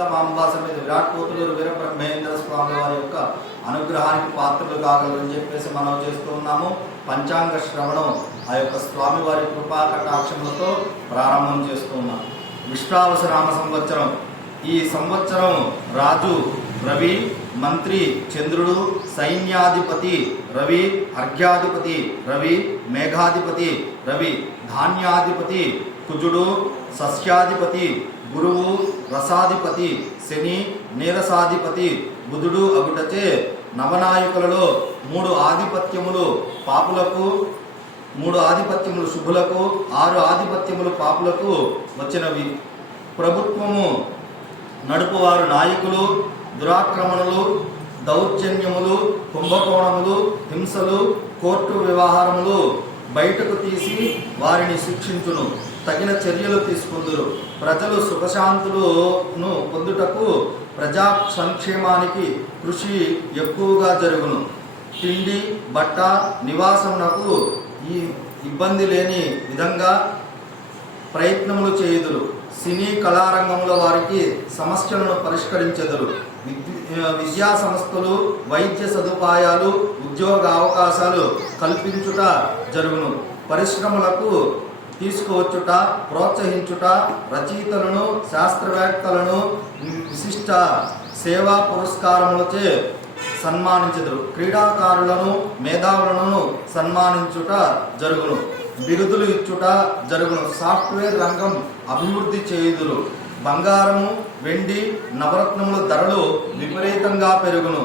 ఉత్తమాంబా సమేత విరాట్ పోతులూరు వీరబ్రహ్మేంద్ర స్వామి వారి యొక్క అనుగ్రహానికి పాత్రలు కాగలరని చెప్పేసి మనం చేస్తూ ఉన్నాము. పంచాంగ శ్రవణం ఆ యొక్క స్వామి వారి కృపా కటాక్షములతో ప్రారంభం చేస్తూ ఉన్నాం. విశ్వావస నామ సంవత్సరం. ఈ సంవత్సరం రాజు రవి, మంత్రి చంద్రుడు, సైన్యాధిపతి రవి, అర్ఘ్యాధిపతి రవి, మేఘాధిపతి రవి, ధాన్యాధిపతి కుజుడు, సస్యాధిపతి గురువు, రసాధిపతి శని, నీరసాధిపతి బుధుడు అగుటచే నవనాయకులలో 3 ఆధిపత్యములు పాపులకు, 3 ఆధిపత్యములు శుభులకు, 6 ఆధిపత్యములు పాపులకు వచ్చినవి. ప్రభుత్వము నడుపువారు నాయకులు దురాక్రమణలు, దౌర్జన్యములు, కుంభకోణములు, హింసలు, కోర్టు వ్యవహారములు బయటకు తీసి వారిని శిక్షించును, తగిన చర్యలు తీసుకుందురు. ప్రజలు సుఖశాంతులను పొందుటకు ప్రజా సంక్షేమానికి కృషి ఎక్కువగా జరుగును. తిండి, బట్ట, నివాసమునకు ఈ ఇబ్బంది లేని విధంగా ప్రయత్నములు చేయుదురు. సినీ కళారంగంలో వారికి సమస్యలను పరిష్కరించెదరు. విద్యా సంస్థలు, వైద్య సదుపాయాలు, ఉద్యోగ అవకాశాలు కల్పించుట జరుగును. పరిశ్రమలకు తీసుకువచ్చుట, ప్రోత్సహించుట, రచయితలను, శాస్త్రవేత్తలను విశిష్ట సేవా పురస్కారములచే సన్మానించెదరు. క్రీడాకారులను, మేధావులను సన్మానించుట జరుగును. బిరుదులు ఇచ్చుట జరుగును. సాఫ్ట్వేర్ రంగం అభివృద్ధి చేయుదురు. బంగారము, వెండి, నవరత్నముల ధరలు విపరీతంగా పెరుగును.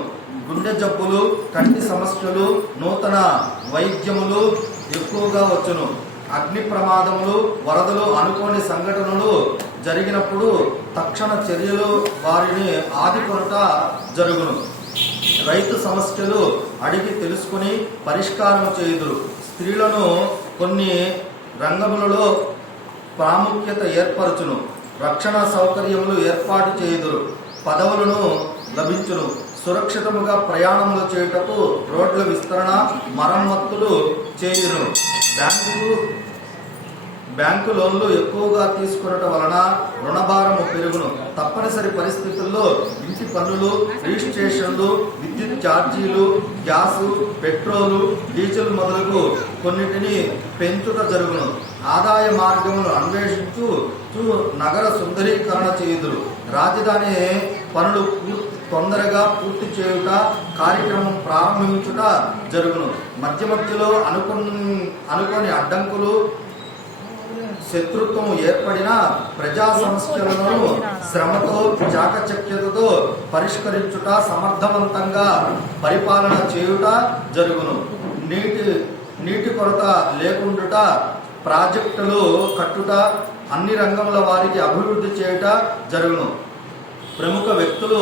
గుండె జబ్బులు, కంటి సమస్యలు, నూతన వైద్యములు ఎక్కువగా వచ్చును. అగ్ని ప్రమాదములు, వరదలు, అనుకోని సంఘటనలు జరిగినప్పుడు తక్షణ చర్యలు వారిని ఆదుకొనుట జరుగును. రైతు సమస్యలు అడిగి తెలుసుకుని పరిష్కారం చేయుదురు. స్త్రీలను కొన్ని రంగములలో ప్రాముఖ్యత ఏర్పరచును. రక్షణ సౌకర్యములు ఏర్పాటు చేయుదురు. పదవులను లభించును. సురక్షితముగా ప్రయాణములు చేయుటకు రోడ్ల విస్తరణ, మరమ్మతులు చేయును. బ్యాంకు లోన్లు ఎక్కువగా తీసుకునటం వలన రుణభారము పెరుగును. తప్పనిసరి పరిస్థితుల్లో ఇంటి పన్నులు, రిజిస్ట్రేషన్లు, విద్యుత్ ఛార్జీలు, గ్యాసు, పెట్రోలు, డీజిల్ మొదలగు కొన్నిటిని పెంచుట జరుగును. ఆదాయ మార్గములు అన్వేషించు నగర సుందరీకరణ చేయుదురు. రాజధాని పనులు తొందరగా పూర్తి చేయుట, కార్యక్రమం ప్రారంభించుట జరుగును. మధ్యలో అనుకోని అడ్డంకులు, శత్రుత్వం ఏర్పడిన ప్రజా సమస్యలను శ్రమతో, చాకచక్యతతో పరిష్కరించుట, సమర్థవంతంగా పరిపాలన చేయుట జరుగును. నీటి కొరత లేకుండుట, ప్రాజెక్టులు కట్టుట, అన్ని రంగముల వారికి అభివృద్ధి చేయుట జరుగును. ప్రముఖ వ్యక్తులు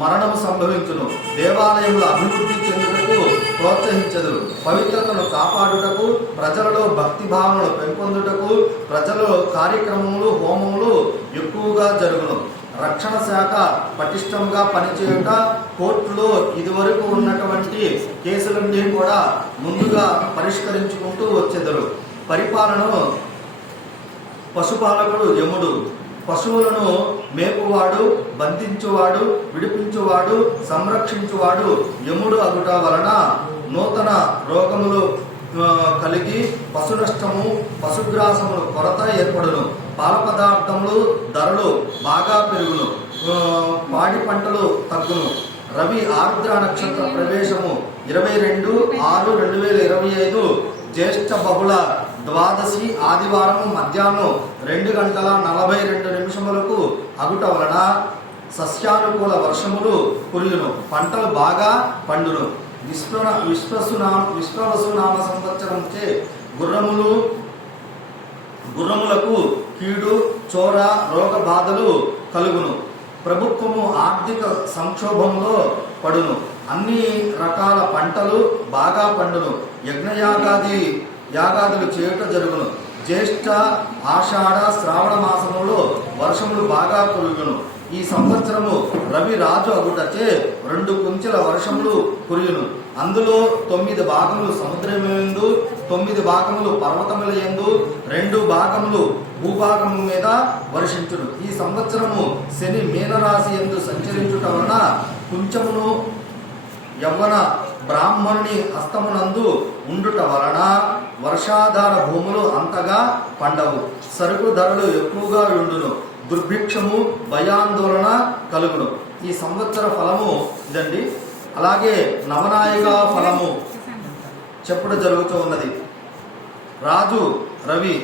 మరణము సంభవించును. దేవాలయముల అభివృద్ధి చెందుటకు ప్రోత్సహించదురు. పవిత్రతను కాపాడుటకు, ప్రజలలో భక్తి భావనలు పెంపొందుటకు ప్రజలు కార్యక్రమములు, హోమములు ఎక్కువగా జరుగును. రక్షణ శాఖ పటిష్టంగా పనిచేయుట, కోర్టులో ఇదివరకు ఉన్నటువంటి కేసులన్నీ కూడా ముందుగా పరిష్కరించుకుంటూ వచ్చేదరు. పరిపాలనను పశుపాలకుడు యముడు. పశువులను మేపువాడు, బంధించువాడు, విడిపించువాడు, సంరక్షించువాడు యముడు అగుట వలన నూతన రోగములు కలిగి పశు నష్టము, పశుగ్రాసములు కొరత ఏర్పడును. పాల పదార్థములు ధరలు బాగా పెరుగును. పాడి పంటలు తగ్గును. రవి ఆరుద్ర నక్షత్ర ప్రవేశము 22/6/2025 జ్యేష్ఠ బహుళ ద్వాదశి ఆదివారం మధ్యాహ్నం 2:42 అగుట వలన సస్యానుకూల వర్షములు కురియును. పంటలు బాగా పండును. విశ్వవసునామ సంవత్సరంచే గుర్రములకు కీడు, చోర, రోగ బాధలు కలుగును. ప్రభుత్వము ఆర్థిక సంక్షోభంలో పడును. అన్ని రకాల పంటలు బాగా పండును. యాగాదులు చేయుట జరుగును. జ్యేష్ఠ, ఆషాఢ, శ్రావణ మాసములో వర్షములు బాగా కురుగును. ఈ సంవత్సరము రవి రాజు అగుటచే 2 కుంచెల వర్షములు కురియును. అందులో 9 భాగములు సముద్రమేందు, 9 భాగములు పర్వతముల యందు 2 భాగములు భూభాగము మీద వర్షించును. ఈ సంవత్సరము శని మీనరాశి యందు సంచరించుట వలన కుంచమును యవ్వన బ్రాహ్మణుని హస్తమునందు ఉండుట వలన వర్షాధార భూములు అంతగా పండవు. సరుకు ధరలు ఎక్కువగా ఉండును. దుర్భిక్షము భయాందోళన కలుగును. ఈ సంవత్సర ఫలము ఇదండి. అలాగే నవనాయక ఫలము చెప్పడం జరుగుతూ ఉన్నది. రాజు రవి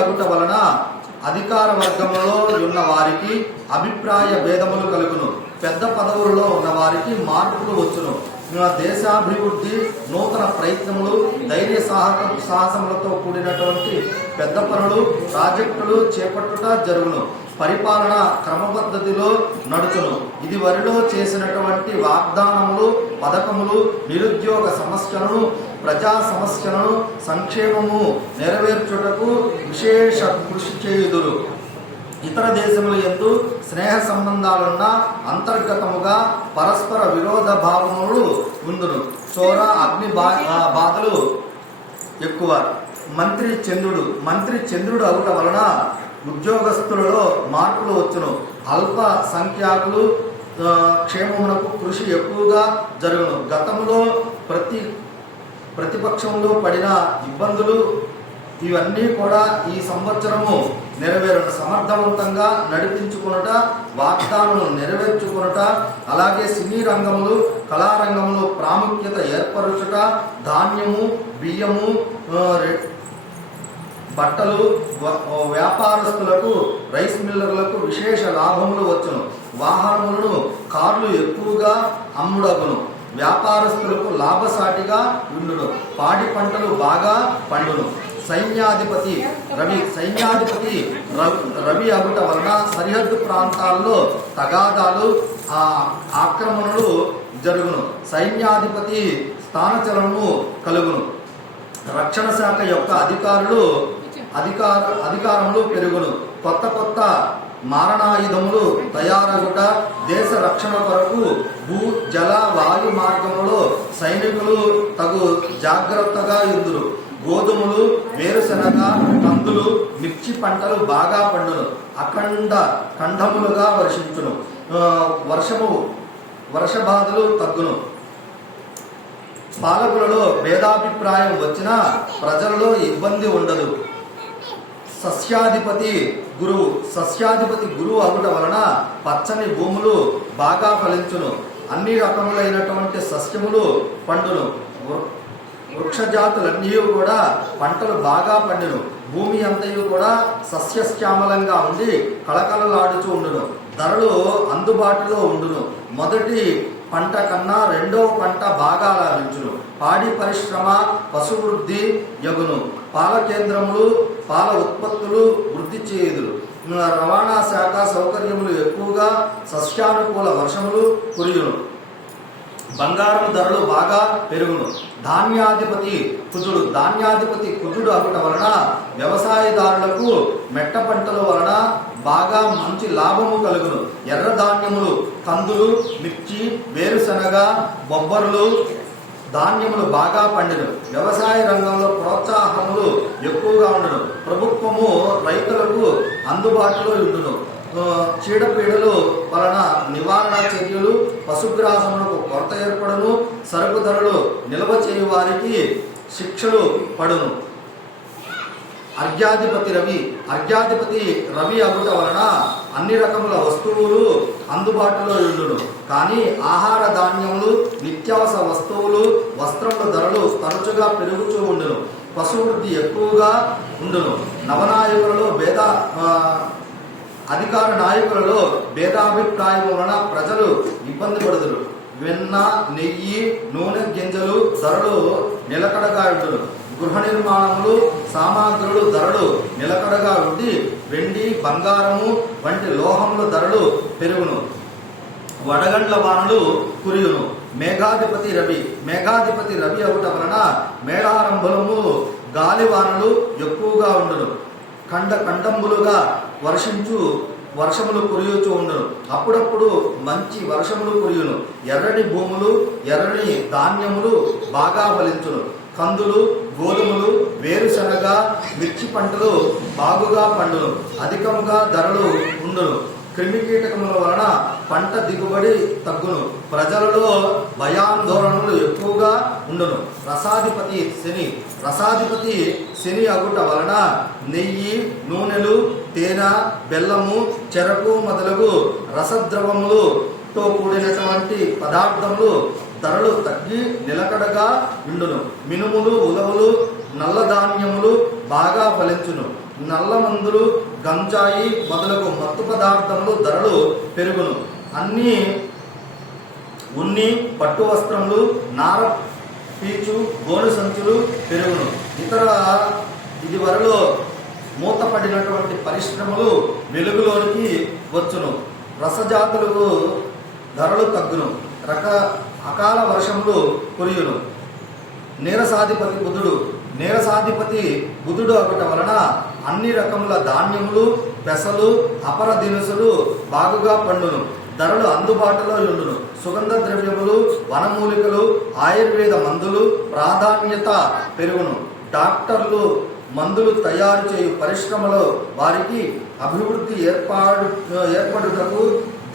అగుట వలన అధికార వర్గంలో ఉన్న వారికి అభిప్రాయ భేదములు కలుగును. పెద్ద పదవులలో ఉన్న వారికి మార్పులు వచ్చును. దేశాభివృద్ధి, నూతన ప్రయత్నములు, ధైర్య సాహసములతో కూడినటువంటి పెద్ద పనులు, ప్రాజెక్టులు చేపట్టుట జరుగును. పరిపాలన క్రమపద్ధతిలో నడుచును. ఇది వరిలో చేసినటువంటి వాగ్దానములు, పథకములు, నిరుద్యోగ సమస్యలను, ప్రజా సమస్యలను, సంక్షేమము నెరవేర్చుటకు విశేష కృషి చేయుదురు. ఇతర దేశముల యందు స్నేహ సంబంధాలున్న అంతర్గతముగా పరస్పర విరోధ భావములు ఉండును. చోర అగ్ని బాధలు ఎక్కువ. మంత్రి చంద్రుడు అవుట వలన ఉద్యోగస్తులలో మార్పులు వచ్చును. అల్ప సంఖ్యాకులు క్షేమమునకు కృషి ఎక్కువగా జరుగును. గతంలో ప్రతిపక్షంలో పడిన ఇబ్బందులు ఇవన్నీ కూడా ఈ సంవత్సరము నెరవేరును. సమర్థవంతంగా నడిపించుకునుట, వాగ్దానం నెరవేర్చుకునుట, అలాగే సినీ రంగములు, కళారంగంలో ప్రాముఖ్యత ఏర్పరచుట, ధాన్యము, బియ్యము, బట్టలు, వ్యాపారస్తులకు, రైస్ మిల్లర్లకు విశేష లాభములు వచ్చును. వాహనములను, కార్లు ఎక్కువగా అమ్ముడగును. వ్యాపారస్తులకు లాభసాటిగా ఉండును. పాడి పంటలు బాగా పండును. సైన్యాధిపతి రవి అగుట వలన సరిహద్దు ప్రాంతాల్లో తగాదాలు, ఆక్రమణలు జరుగును. సైన్యాధిపతి స్థానచలనము కలుగును. రక్షణ శాఖ యొక్క అధికారములు పెరుగును. కొత్త మారణాయుధములు తయారగుట, దేశ రక్షణ కొరకు భూ, జల, వాయు మార్గములో సైనికులు తగు జాగ్రత్తగా యుద్ధులు. గోధుమలు, వేరుశనగ, కందులు, మిర్చి పంటలు బాగా పండును. ఖండములుగా వర్షించును. వర్షబాధలు తగ్గును. పాలకులలో భేదాభిప్రాయం వచ్చినా ప్రజలలో ఇబ్బంది ఉండదు. సస్యాధిపతి గురువు అగుట వలన పచ్చని భూములు బాగా ఫలించును. అన్ని రకములైనటువంటి సస్యములు పండును. వృక్షజాతులన్నీ కూడా పంటలు బాగా పండును. భూమి అంతయు కూడా సస్యశ్యామలంగా ఉండి కళకళలాడుచూ ఉండును. ధరలు అందుబాటులో ఉండును. మొదటి పంట కన్నా రెండవ పంట బాగా లాభించును. పాడి పరిశ్రమ, పశువృద్ధి యగును. పాల కేంద్రములు, పాల ఉత్పత్తులు వృద్ధి చేయుదురు. రవాణా శాఖ సౌకర్యములు ఎక్కువగా, సస్యానుకూల వర్షములు కురియును. బంగారం ధరలు బాగా పెరుగును. ధాన్యాధిపతి కుజుడు అగుట వలన వ్యవసాయదారులకు మెట్ట పంటల వలన బాగా మంచి లాభము కలుగును. ఎర్ర ధాన్యములు, కందులు, మిర్చి, వేరుశనగ, బొబ్బర్లు ధాన్యములు బాగా పండును. వ్యవసాయ రంగంలో ప్రోత్సాహములు ఎక్కువగా ఉండును. ప్రభుత్వము రైతులకు అందుబాటులో ఉండును. చీడపీడలు వలన నివారణ చర్యలు, పశుగ్రాసములకు కొరత ఏర్పడును. సరుకు ధరలు నిల్వ చేయు వారికి శిక్షలు పడును. అర్ఘ్యాధిపతి రవి అగుట వలన అన్ని రకముల వస్తువులు అందుబాటులో ఉండును. కానీ ఆహార ధాన్యములు, నిత్యావసర వస్తువులు, వస్త్రముల ధరలు తరచుగా పెరుగుతూ ఉండును. పశువృద్ధి ఎక్కువగా ఉండును. నవనాయకులలో అధికార నాయకులలో భేదాభిప్రాయం వలన ప్రజలు ఇబ్బంది పడుదురు. వెన్న, నెయ్యి, నూనె గింజలు ధరలు నిలకడగా ఉండును. గృహ నిర్మాణములు, సామాగ్రులు ధరలు నిలకడగా ఉండి వెండి, బంగారము వంటి లోహముల ధరలు పెరుగును. వడగండ్ల వానలు కురియును. మేఘాధిపతి రవి అవుట వలన మేళారంభములు, గాలివానలు ఎక్కువగా ఉండును. ఖండములుగా వర్షములు కురియుచూ ఉండును. అప్పుడప్పుడు మంచి వర్షములు కురియును. ఎర్రని భూములు, ఎర్రని ధాన్యములు బాగా ఫలించును. కందులు, గోధుమలు, వేరుశనగ, మిర్చి పంటలు బాగుగా పండును. అధికముగా ధరలు ఉండును. క్రిమికీటకముల వలన పంట దిగుబడి తగ్గును. ప్రజలలో భయాందోళనలు ఎక్కువగా ఉండును. రసాధిపతి శని అగుట వలన నెయ్యి, నూనెలు, తేనె, బెల్లము, చెరకు మొదలగు రసద్రవములతో కూడినటువంటి పదార్థములు ధరలు తగ్గి నిలకడగా ఉండును. మినుములు, ఉలవలు, నల్ల ధాన్యములు బాగా ఫలించును. నల్ల మందులు, గంజాయి మొదలగు మత్తు పదార్థములు ధరలు పెరుగును. ఉన్ని, పట్టు వస్త్రములు, నార, పీచు, గోను సంచులు పెరుగును. ఇది వరలో మూతపడినటువంటి పరిశ్రమలు వెలుగులోనికి వచ్చును. రసజాతులకు ధరలు తగ్గును. అకాల వర్షములు కురియును. నీరసాధిపతి బుధుడు అగుట వలన అన్ని రకముల ధాన్యములు, పెసలు, అపర దినుసులు బాగుగా పండును. ధరలు అందుబాటులో ఉండును. సుగంధ ద్రవ్యములు, వనమూలికలు, ఆయుర్వేద మందులు ప్రాధాన్యత పెరుగును. డాక్టర్లు మందులు తయారు చేయు పరిశ్రమలో వారికి అభివృద్ధి ఏర్పడుటకు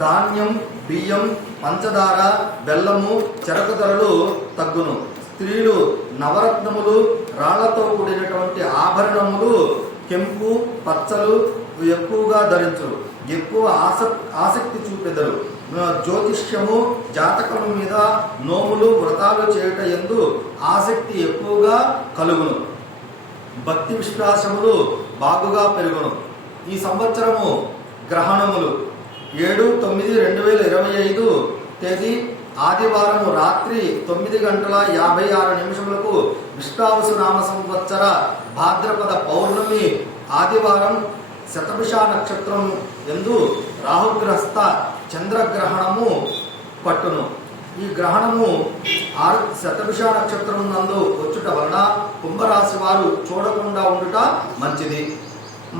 ధాన్యం, బియ్యం, పంచదార, బెల్లము, చెరకు ధరలు తగ్గును. స్త్రీలు నవరత్నములు, రాళ్లతో కూడినటువంటి ఆభరణములు, కెంపు, పచ్చలు ఎక్కువగా ధరించరు. ఎక్కువ ఆసక్తి చూపెదరు. జ్యోతిష్యము, జాతకము మీద నోములు, వ్రతాలు చేయుట యందు ఆసక్తి ఎక్కువగా కలుగును. భక్తి విశ్వాసములు బాగుగా పెరుగును. ఈ సంవత్సరము గ్రహణములు 7/9/2025 తేదీ ఆదివారము రాత్రి 9:56 విశ్వావసు నామ సంవత్సర భాద్రపద పౌర్ణమి ఆదివారం శతభిష నక్షత్రం యందు రాహుగ్రస్త చంద్రగ్రహణము పట్టును. ఈ గ్రహణము శతభిష నక్షత్రం నందు వచ్చుట వలన కుంభరాశి వారు చూడకుండా ఉండుట మంచిది.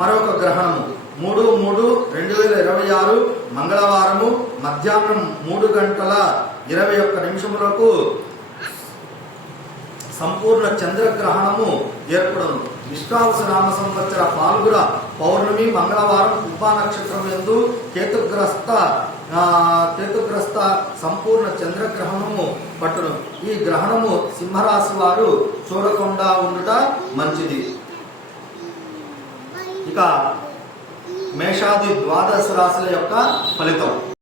మరొక గ్రహణము 3/3/2026 మంగళవారము మధ్యాహ్నం 3:21 సంపూర్ణ చంద్రగ్రహణము ఏర్పడును. విశ్వావసు నామ సంవత్సర పాల్గుర పౌర్ణమి మంగళవారం కుంభ నక్షత్రం యందు కేతుగ్రస్త సంపూర్ణ చంద్రగ్రహణము పట్టును. ఈ గ్రహణము సింహరాశి వారు చూడకుండా ఉండుట మంచిది. ఇక మేషాది ద్వాదశ రాశుల యొక్క ఫలితం.